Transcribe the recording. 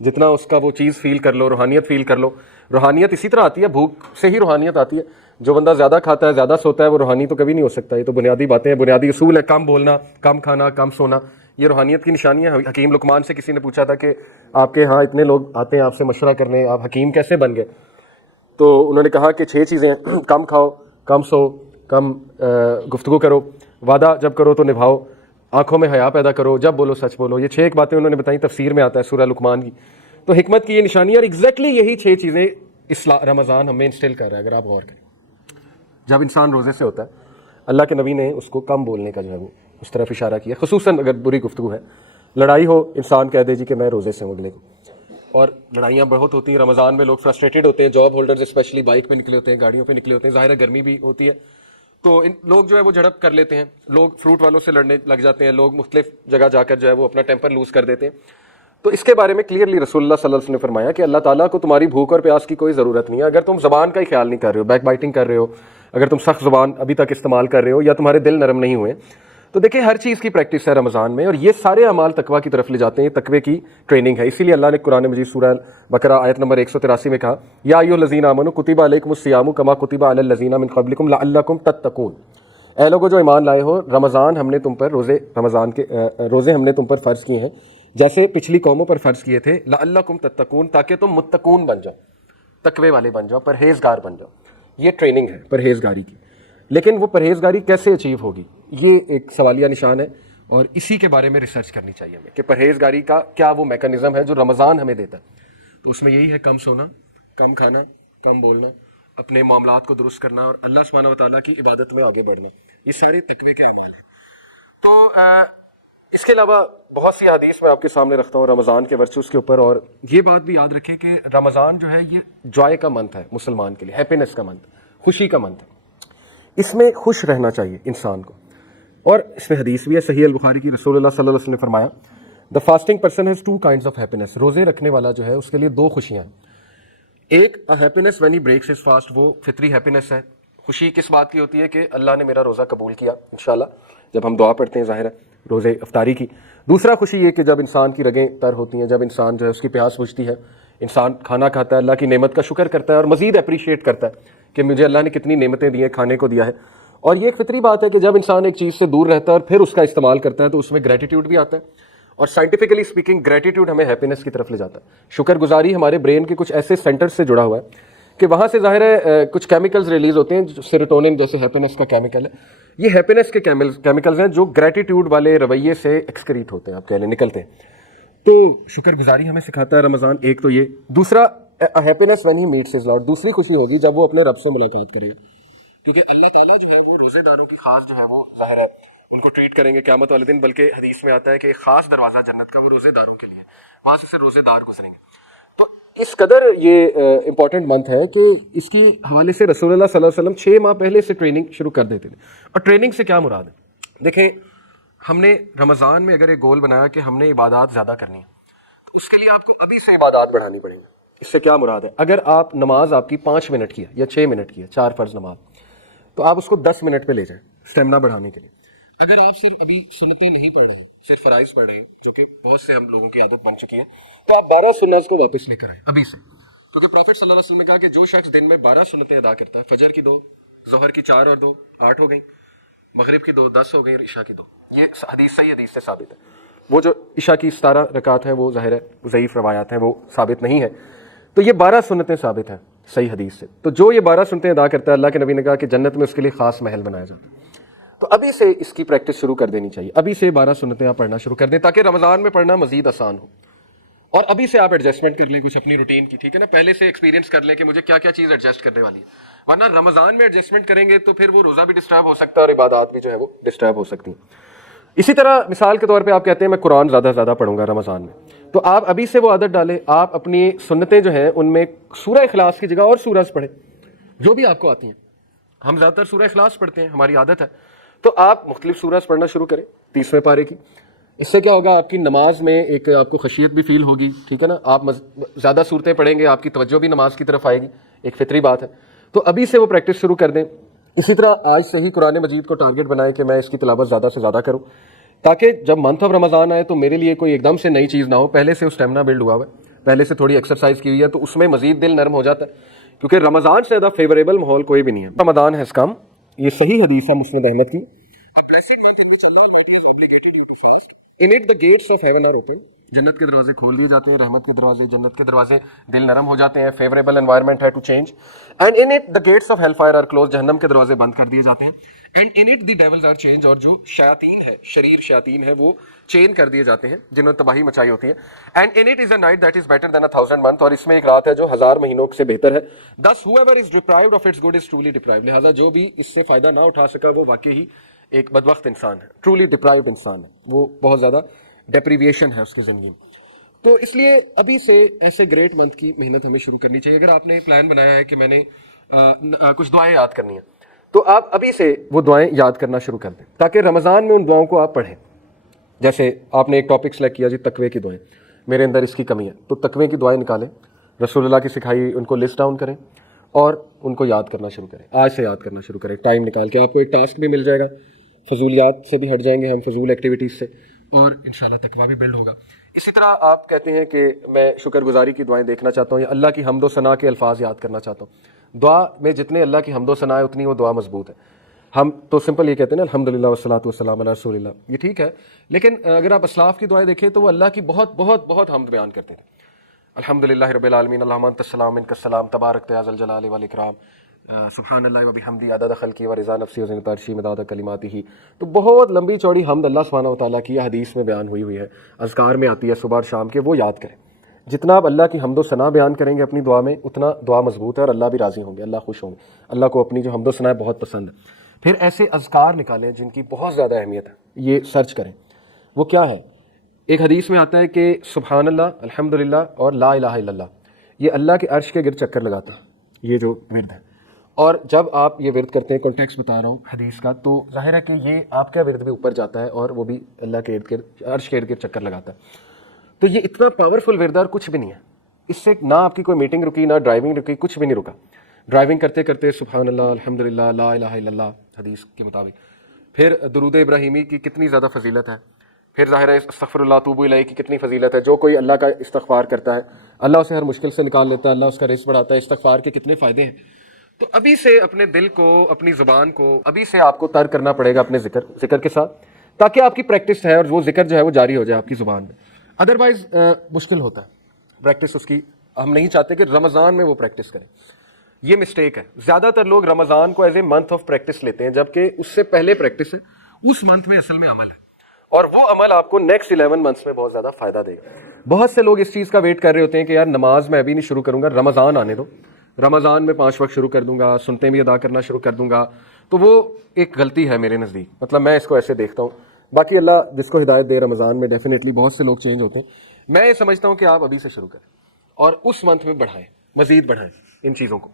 جتنا اس کا وہ چیز فیل کر لو, روحانیت فیل کر لو. روحانیت اسی طرح آتی ہے, بھوک سے ہی روحانیت آتی ہے. جو بندہ زیادہ کھاتا ہے, زیادہ سوتا ہے, وہ روحانی تو کبھی نہیں ہو سکتا. یہ تو بنیادی باتیں ہیں, بنیادی اصول ہے. کم بولنا, کم کھانا, کم سونا, یہ روحانیت کی نشانی ہے. حکیم لقمان سے کسی نے پوچھا تھا کہ آپ کے ہاں اتنے لوگ آتے ہیں آپ سے مشورہ کرنے, آپ حکیم کیسے بن گئے؟ تو انہوں نے کہا کہ 6 چیزیں ہیں: کم کھاؤ, کم سو, کم گفتگو کرو, وعدہ جب کرو تو نبھاؤ, آنکھوں میں حیا پیدا کرو, جب بولو سچ بولو. یہ 6 ایک باتیں انہوں نے بتائیں, تفسیر میں آتا ہے سورہ لقمان کی. تو حکمت کی یہ نشانی ہے, اور ایگزیکٹلی یہی 6 چیزیں رمضان ہمیں انسٹل کر رہا ہے. اگر آپ غور کریں, جب انسان روزے سے ہوتا ہے, اللہ کے نبی نے اس کو کم بولنے کا جو ہے وہ اس طرف اشارہ کیا, خصوصاً اگر بری گفتگو ہے. لڑائی ہو, انسان کہہ دے جی کہ میں روزے سے ہوں اگلے کو. اور لڑائیاں بہت ہوتی ہیں رمضان میں, لوگ فرسٹریٹڈ ہوتے ہیں, جاب ہولڈرز اسپیشلی بائک پہ نکلے ہوتے ہیں, گاڑیوں پہ نکلے ہوتے ہیں, ظاہر ہے گرمی بھی ہوتی ہے, تو لوگ جو ہے وہ جھڑپ کر لیتے ہیں, لوگ فروٹ والوں سے لڑنے لگ جاتے ہیں, لوگ مختلف جگہ جا کر جو ہے وہ اپنا ٹیمپر لوز کر دیتے ہیں. تو اس کے بارے میں کلیئرلی رسول اللہ صلی اللہ علیہ وسلم نے فرمایا کہ اللہ تعالیٰ کو تمہاری بھوک اور پیاس کی کوئی ضرورت نہیں ہے. اگر تم زبان کا ہی خیال نہیں کر رہے ہو, بیک بائٹنگ کر رہے ہو, اگر تم سخت زبان ابھی تک استعمال کر رہے ہو, یا تمہارے دل نرم نہیں ہوئے, تو دیکھیں ہر چیز کی پریکٹس ہے رمضان میں, اور یہ سارے اعمال تقویٰ کی طرف لے جاتے ہیں. تقوی کی ٹریننگ ہے. اسی لیے اللہ نے قرآن مجید سورہ بقرہ آیت نمبر 183 میں کہا, یا ایھا الذین آمنوا کتب علیکم الصیام کما کتب علی الذین من قبلکم لعلکم تتقون. اے لوگوں جو ایمان لائے ہو, رمضان ہم نے تم پر روزے ہم نے تم پر فرض کیے ہیں جیسے پچھلی قوموں پر فرض کیے تھے, لعلکم تتقون, تاکہ تم متقون بن جاؤ, تقوی والے بن جاؤ, پرہیزگار بن جاؤ. یہ ٹریننگ ہے پرہیزگاری کی. لیکن وہ پرہیزگاری کیسے اچیو ہوگی, یہ ایک سوالیہ نشان ہے, اور اسی کے بارے میں ریسرچ کرنی چاہیے ہمیں کہ پرہیزگاری کا کیا وہ میکانزم ہے جو رمضان ہمیں دیتا ہے. تو اس میں یہی ہے, کم سونا, کم کھانا, کم بولنا, اپنے معاملات کو درست کرنا, اور اللہ سبحانہ و تعالیٰ کی عبادت میں آگے بڑھنا. یہ سارے تقوی کے اعمال ہیں. تو اس کے علاوہ بہت سی حدیث میں آپ کے سامنے رکھتا ہوں رمضان کے ورچوز کے اوپر. اور یہ بات بھی یاد رکھیں کہ رمضان جو ہے یہ جوائے کا منتھ ہے مسلمان کے لیے, ہیپینس کا منتھ, خوشی کا منتھ ہے. اس میں خوش رہنا چاہیے انسان کو. اور اس میں حدیث بھی ہے صحیح البخاری کی, رسول اللہ صلی اللہ علیہ وسلم نے فرمایا, the fasting person has 2 kinds of happiness. روزے رکھنے والا جو ہے اس کے لیے 2 خوشیاں ہیں. ایک happiness when he breaks his fast, وہ فطری ہیپینس ہے. خوشی کس بات کی ہوتی ہے کہ اللہ نے میرا روزہ قبول کیا انشاءاللہ, جب ہم دعا پڑھتے ہیں ظاہر ہے روزے افطاری کی. دوسرا خوشی یہ کہ جب انسان کی رگیں تر ہوتی ہیں, جب انسان جو ہے اس کی پیاس بجھتی ہے, انسان کھانا کھاتا ہے, اللہ کی نعمت کا شکر کرتا ہے, اور مزید اپریشیٹ کرتا ہے کہ مجھے اللہ نے کتنی نعمتیں دی ہیں, کھانے کو دیا ہے. اور یہ ایک فطری بات ہے کہ جب انسان ایک چیز سے دور رہتا ہے اور پھر اس کا استعمال کرتا ہے تو اس میں گریٹیٹیوڈ بھی آتا ہے. اور سائنٹیفکلی اسپیکنگ گریٹیٹیوڈ ہمیں ہیپینس کی طرف لے جاتا ہے. شکر گزاری ہمارے برین کے کچھ ایسے سینٹر سے جڑا ہوا ہے کہ وہاں سے ظاہر ہے کچھ کیمیکلز ریلیز ہوتے ہیں, سیروٹونن جیسے ہیپینس کا کیمیکل ہے. یہ ہیپینس کے کیمیکلز ہیں جو گریٹیٹیوڈ والے رویے سے ایکسکریٹ ہوتے ہیں, آپ کہہ لیں نکلتے ہیں. تو شکر گزاری ہمیں سکھاتا ہے رمضان, ایک تو یہ. دوسرا happiness when he meets his lord, دوسری خوشی ہوگی جب وہ اپنے رب سے ملاقات کرے گا, کیونکہ اللہ تعالیٰ جو ہے وہ روزے داروں کی خاص جو ہے وہ ظاہر ہے ان کو ٹریٹ کریں گے قیامت والے دن. بلکہ حدیث میں آتا ہے کہ ایک خاص دروازہ جنت کا وہ روزے داروں کے لیے, وہاں سے روزے دار گزریں گے. تو اس قدر یہ امپورٹنٹ منتھ ہے کہ اس کی حوالے سے رسول اللہ صلی اللہ علیہ وسلم 6 ماہ پہلے سے ٹریننگ شروع کر دیتے تھے. اور ٹریننگ سے کیا مراد ہے؟ دیکھیں, ہم نے رمضان میں اگر ایک گول بنایا کہ ہم نے عبادات زیادہ کرنی ہے, تو اس کے لیے آپ کو ابھی سے عبادات بڑھانی پڑیں گی. اس سے کیا مراد ہے؟ اگر آپ نماز آپ کی 5 منٹ کی ہے یا 6 منٹ کی ہے, 4 فرض نماز, تو آپ اس کو 10 منٹ پہ لے جائیں اسٹیمنا بڑھانے کے لیے. اگر آپ صرف ابھی سنتیں نہیں پڑھ رہے ہیں, صرف فرائض پڑھ رہے ہیں, جو کہ بہت سے ہم لوگوں کی عادت بن چکی ہے, تو آپ 12 سنت کو واپس لے کر آئیں ابھی سے. کیونکہ پروفیٹ صلی اللہ علیہ وسلم نے کہا کہ جو شخص دن میں 12 سنتیں ادا کرتا ہے, فجر کی 2, ظہر کی 4 اور 2 8 ہو گئیں, مغرب کی 2 10 ہو گئی, اور عشاء کی 2, یہ حدیث صحیح حدیث سے ثابت ہے. وہ جو عشاء کی 17 رکعات ہیں وہ ظاہر ہے ضعیف روایات ہیں, وہ ثابت نہیں ہے. تو یہ 12 سنتیں ثابت ہیں صحیح حدیث سے. تو جو یہ 12 سنتیں ادا کرتا ہے, اللہ کے نبی نے کہا کہ جنت میں اس کے لیے خاص محل بنایا جاتا ہے. تو ابھی سے اس کی پریکٹس شروع کر دینی چاہیے, ابھی سے 12 سنتیں آپ پڑھنا شروع کر دیں تاکہ رمضان میں پڑھنا مزید آسان ہو. اور ابھی سے آپ ایڈجسٹمنٹ کر لیں کچھ اپنی روٹین کی, ٹھیک ہے نا, پہلے سے ایکسپیرینس کر لیں کہ مجھے کیا کیا چیز ایڈجسٹ کرنے والی ہے. ورنہ رمضان میں ایڈجسٹمنٹ کریں گے تو پھر وہ روزہ بھی ڈسٹرب ہو سکتا ہے اور عبادات بھی جو ہے وہ ڈسٹرب ہو سکتی ہیں. اسی طرح مثال کے طور پہ آپ کہتے ہیں میں قرآن زیادہ سے زیادہ پڑھوں گا رمضان میں, تو آپ ابھی سے وہ عادت ڈالیں. آپ اپنی سنتیں جو ہیں ان میں سورہ اخلاص کی جگہ اور سورج پڑھیں جو بھی آپ کو آتی ہیں. ہم زیادہ تر سورہ اخلاص پڑھتے ہیں, ہماری عادت ہے, تو آپ مختلف سورج پڑھنا شروع کریں 30ویں پارے کی. اس سے کیا ہوگا, آپ کی نماز میں ایک آپ کو خشیت بھی فیل ہوگی, ٹھیک ہے نا, آپ زیادہ صورتیں پڑھیں گے, آپ کی توجہ بھی نماز کی طرف آئے گی, ایک فطری بات ہے. تو ابھی سے وہ پریکٹس شروع کر دیں. اسی طرح آج سے ہی قرآن مجید کو ٹارگٹ بنائیں کہ میں اس کی تلاوت زیادہ سے زیادہ کروں, تاکہ جب منتھ آف رمضان آئے تو میرے لیے کوئی ایک دم سے نئی چیز نہ ہو, پہلے سے اسٹیمنا بلڈ ہوا ہوا ہے. پہلے سے تھوڑی ایکسرسائز کی ہوئی ہے تو اس میں مزید دل نرم ہو جاتا ہے، کیونکہ رمضان سے زیادہ فیوریبل ماحول کوئی بھی نہیں ہے. رمضان has come، یہ صحیح حدیث ہے مسند احمد کی. A blessed month in which Allah Almighty has obligated you to fast. In it the gates of heaven are open. جنت کے دروازے کھول دیے جاتے ہیں، رحمت کے دروازے، جنت کے دروازے، دل نرم ہو جاتے ہیں، فیوریبل انوائرمنٹ ہے to change. And in it the gates of hellfire are closed، جہنم کے دروازے بند کر دیے جاتے ہیں. And in it the devils are chained، اور جو شیاطین ہے، شریر شیاطین ہے، وہ چین کر دیے جاتے ہیں جنہوں نے تباہی مچائی ہوتی ہے. And in it is a night that is better than 1,000 months، اور اس میں ایک رات ہے جو 1000 مہینوں سے بہتر ہے. Thus whoever is deprived of its good is truly deprived، لہٰذا جو بھی اس سے فائدہ نہ اٹھا سکا وہ واقعی ایک بدبخت انسان ہے، ٹرولی ڈپرائیوڈ انسان ہے، وہ بہت زیادہ ڈیپریویشن ہے اس کی زندگی میں. تو اس لیے ابھی سے ایسے گریٹ منتھ کی محنت ہمیں شروع کرنی چاہیے. اگر آپ نے پلان بنایا ہے کہ میں نے کچھ دعائیں یاد کرنی ہیں تو آپ ابھی سے وہ دعائیں یاد کرنا شروع کر دیں، تاکہ رمضان میں ان دعاؤں کو آپ پڑھیں. جیسے آپ نے ایک ٹاپک سلیکٹ کیا جی تقوی کی دعائیں، میرے اندر اس کی کمی ہے، تو تقوی کی دعائیں نکالیں، رسول اللہ کی سکھائی ان کو لسٹ ڈاؤن کریں اور ان کو یاد کرنا شروع کریں. آج سے یاد کرنا شروع کریں، ٹائم نکال کے. آپ کو ایک ٹاسک بھی مل جائے گا، فضولیات سے بھی ہٹ جائیں گے ہم، فضول ایکٹیویٹیز سے، اور انشاءاللہ تقویٰ بھی بلڈ ہوگا. اسی طرح آپ کہتے ہیں کہ میں شکر گزاری کی دعائیں دیکھنا چاہتا ہوں یا اللہ کی حمد و ثنا کے الفاظ یاد کرنا چاہتا ہوں. دعا میں جتنے اللہ کی حمد و ثنا ہے اتنی وہ دعا مضبوط ہے. ہم تو سمپل یہ کہتے ہیں نا الحمدللہ والصلاۃ والسلام علی رسول اللہ، یہ ٹھیک ہے، لیکن اگر آپ اسلاف کی دعائیں دیکھیں تو وہ اللہ کی بہت بہت بہت حمد بیان کرتے تھے. الحمدللہ رب العالمین، اللہم انت السلام منک السلام، تبارک یا ذا الجلال والاکرام، سبحان اللہ و بحمدہ عدد خلقی و رضا نفسی و زنۃ عرشی مداد کلماتہ. تو بہت لمبی چوڑی حمد اللہ سبحانہ و تعالیٰ کی حدیث میں بیان ہوئی ہے، اذکار میں آتی ہے صبح اور شام کے، وہ یاد کریں. جتنا آپ اللہ کی حمد و ثنا بیان کریں گے اپنی دعا میں اتنا دعا مضبوط ہے اور اللہ بھی راضی ہوں گے، اللہ خوش ہوں گے. اللہ کو اپنی جو حمد و ثنا ہے بہت پسند ہے. پھر ایسے اذکار نکالیں جن کی بہت زیادہ اہمیت ہے، یہ سرچ کریں. وہ کیا ہے؟ ایک حدیث میں آتا ہے کہ سبحان اللہ، الحمدللہ اور لا الہ الا اللہ، یہ اللہ کے عرش کے گرد چکر لگاتا ہے، یہ جو ورد ہے. اور جب آپ یہ ورد کرتے ہیں، کانٹیکسٹ بتا رہا ہوں حدیث کا، تو ظاہر ہے کہ یہ آپ کا ورد بھی اوپر جاتا ہے اور وہ بھی اللہ کے ارد گرد، عرش کے ارد گرد چکر لگاتا ہے. تو یہ اتنا پاورفل ورد ہے اور کچھ بھی نہیں ہے. اس سے نہ آپ کی کوئی میٹنگ رکی، نہ ڈرائیونگ رکی، کچھ بھی نہیں رکا. ڈرائیونگ کرتے کرتے سبحان اللہ، الحمدللہ، لا الہ الا اللہ حدیث کے مطابق. پھر درود ابراہیمی کی کتنی زیادہ فضیلت ہے. پھر ظاہر ہے استغفر اللہ توبو الیہ کی کتنی فضیلت ہے. جو کوئی اللہ کا استغفار کرتا ہے اللہ اسے ہر مشکل سے نکال لیتا ہے، اللہ اس کا رزق بڑھاتا ہے. استغفار کے کتنے فائدے ہیں. تو ابھی سے اپنے دل کو، اپنی زبان کو ابھی سے آپ کو تر کرنا پڑے گا اپنے ذکر کے ساتھ، تاکہ آپ کی پریکٹس ہے اور وہ ذکر جو ہے وہ جاری ہو جائے آپ کی زبان میں. ادروائز مشکل ہوتا ہے پریکٹس اس کی. ہم نہیں چاہتے کہ رمضان میں وہ پریکٹس کریں، یہ مسٹیک ہے. زیادہ تر لوگ رمضان کو as a month of practice لیتے ہیں، جبکہ اس سے پہلے پریکٹس ہے، اس منتھ میں اصل میں عمل ہے، اور وہ عمل آپ کو نیکسٹ 11 منتھس میں بہت زیادہ فائدہ دے گا. بہت سے لوگ اس چیز کا ویٹ کر رہے ہوتے ہیں کہ یار نماز میں ابھی نہیں شروع کروں گا، رمضان آنے دو، رمضان میں 5 وقت شروع کر دوں گا، سنتیں بھی ادا کرنا شروع کر دوں گا. تو وہ ایک غلطی ہے میرے نزدیک، مطلب میں اس کو ایسے دیکھتا ہوں. باقی اللہ جس کو ہدایت دے، رمضان میں ڈیفینیٹلی بہت سے لوگ چینج ہوتے ہیں. میں یہ سمجھتا ہوں کہ آپ ابھی سے شروع کریں اور اس منتھ میں بڑھائیں، مزید بڑھائیں ان چیزوں کو.